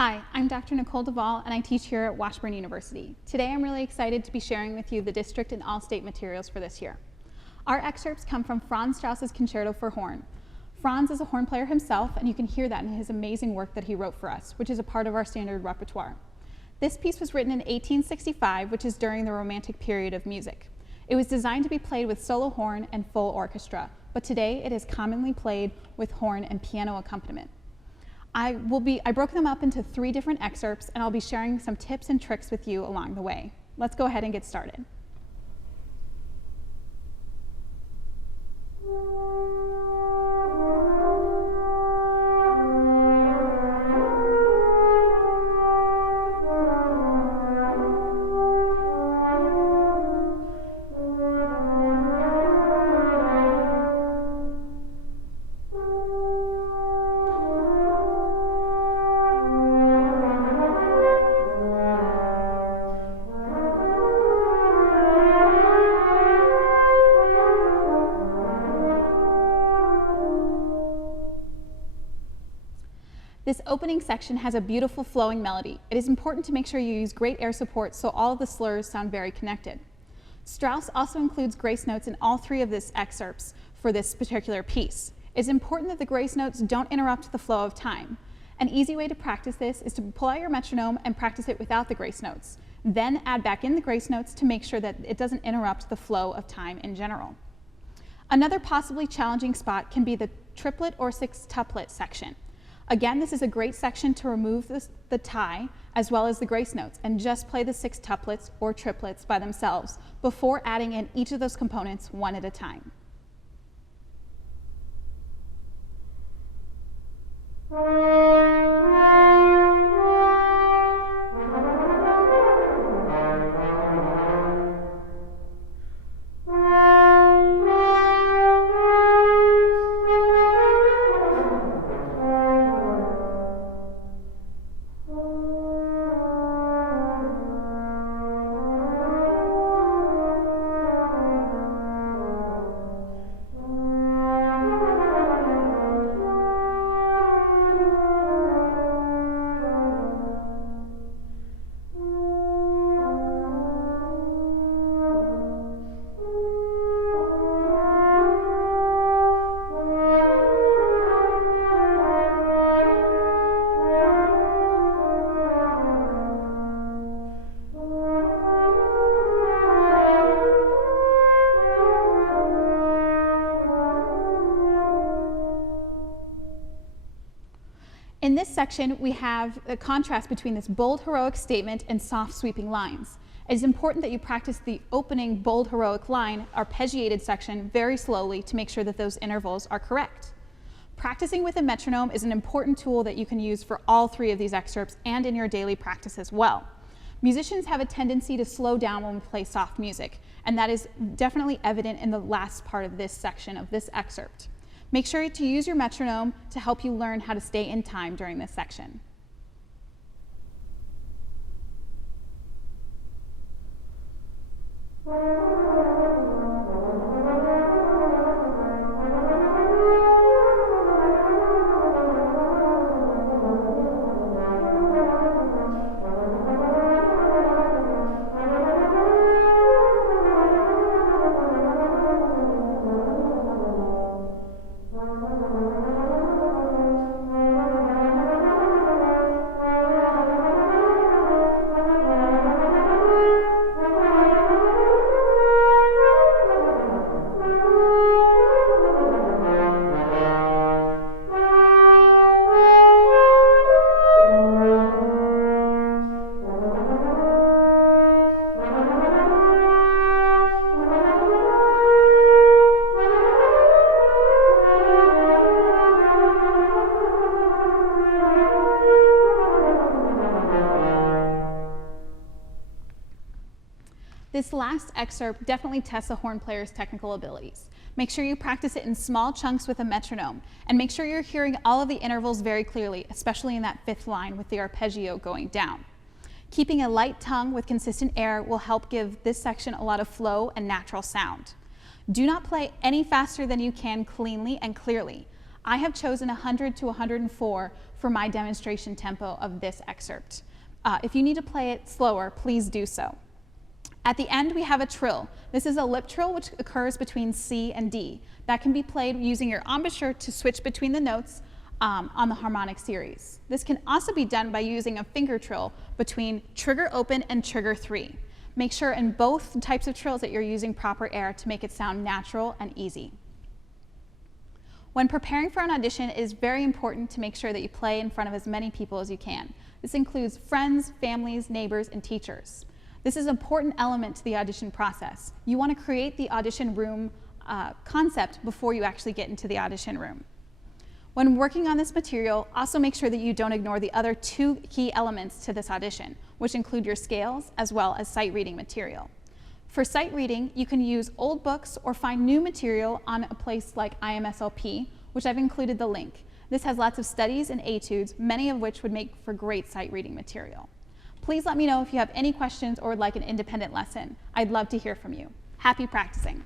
Hi, I'm Dr. Nicole Deuvall, and I teach here at Washburn University. Today I'm really excited to be sharing with you the district and all-state materials for this year. Our excerpts come from Franz Strauss's Concerto for Horn. Franz is a horn player himself, and you can hear that in his amazing work that he wrote for us, which is a part of our standard repertoire. This piece was written in 1865, which is during the Romantic period of music. It was designed to be played with solo horn and full orchestra, but today it is commonly played with horn and piano accompaniment. I broke them up into 3 different excerpts, and I'll be sharing some tips and tricks with you along the way. Let's go ahead and get started. This opening section has a beautiful flowing melody. It is important to make sure you use great air support so all of the slurs sound very connected. Strauss also includes grace notes in all 3 of his excerpts for this particular piece. It's important that the grace notes don't interrupt the flow of time. An easy way to practice this is to pull out your metronome and practice it without the grace notes. Then add back in the grace notes to make sure that it doesn't interrupt the flow of time in general. Another possibly challenging spot can be the triplet or sextuplet section. Again, this is a great section to remove the tie as well as the grace notes and just play the sextuplets or triplets by themselves before adding in each of those components one at a time. In this section, we have a contrast between this bold, heroic statement and soft, sweeping lines. It is important that you practice the opening bold, heroic line, arpeggiated section, very slowly to make sure that those intervals are correct. Practicing with a metronome is an important tool that you can use for all 3 of these excerpts and in your daily practice as well. Musicians have a tendency to slow down when we play soft music, and that is definitely evident in the last part of this section of this excerpt. Make sure to use your metronome to help you learn how to stay in time during this section. This last excerpt definitely tests a horn player's technical abilities. Make sure you practice it in small chunks with a metronome, and make sure you're hearing all of the intervals very clearly, especially in that 5th line with the arpeggio going down. Keeping a light tongue with consistent air will help give this section a lot of flow and natural sound. Do not play any faster than you can cleanly and clearly. I have chosen 100 to 104 for my demonstration tempo of this excerpt. If you need to play it slower, please do so. At the end, we have a trill. This is a lip trill which occurs between C and D. That can be played using your embouchure to switch between the notes on the harmonic series. This can also be done by using a finger trill between trigger open and trigger 3. Make sure in both types of trills that you're using proper air to make it sound natural and easy. When preparing for an audition, it is very important to make sure that you play in front of as many people as you can. This includes friends, families, neighbors, and teachers. This is an important element to the audition process. You want to create the audition room concept before you actually get into the audition room. When working on this material, also make sure that you don't ignore the other 2 key elements to this audition, which include your scales as well as sight reading material. For sight reading, you can use old books or find new material on a place like IMSLP, which I've included the link. This has lots of studies and etudes, many of which would make for great sight reading material. Please let me know if you have any questions or would like an independent lesson. I'd love to hear from you. Happy practicing.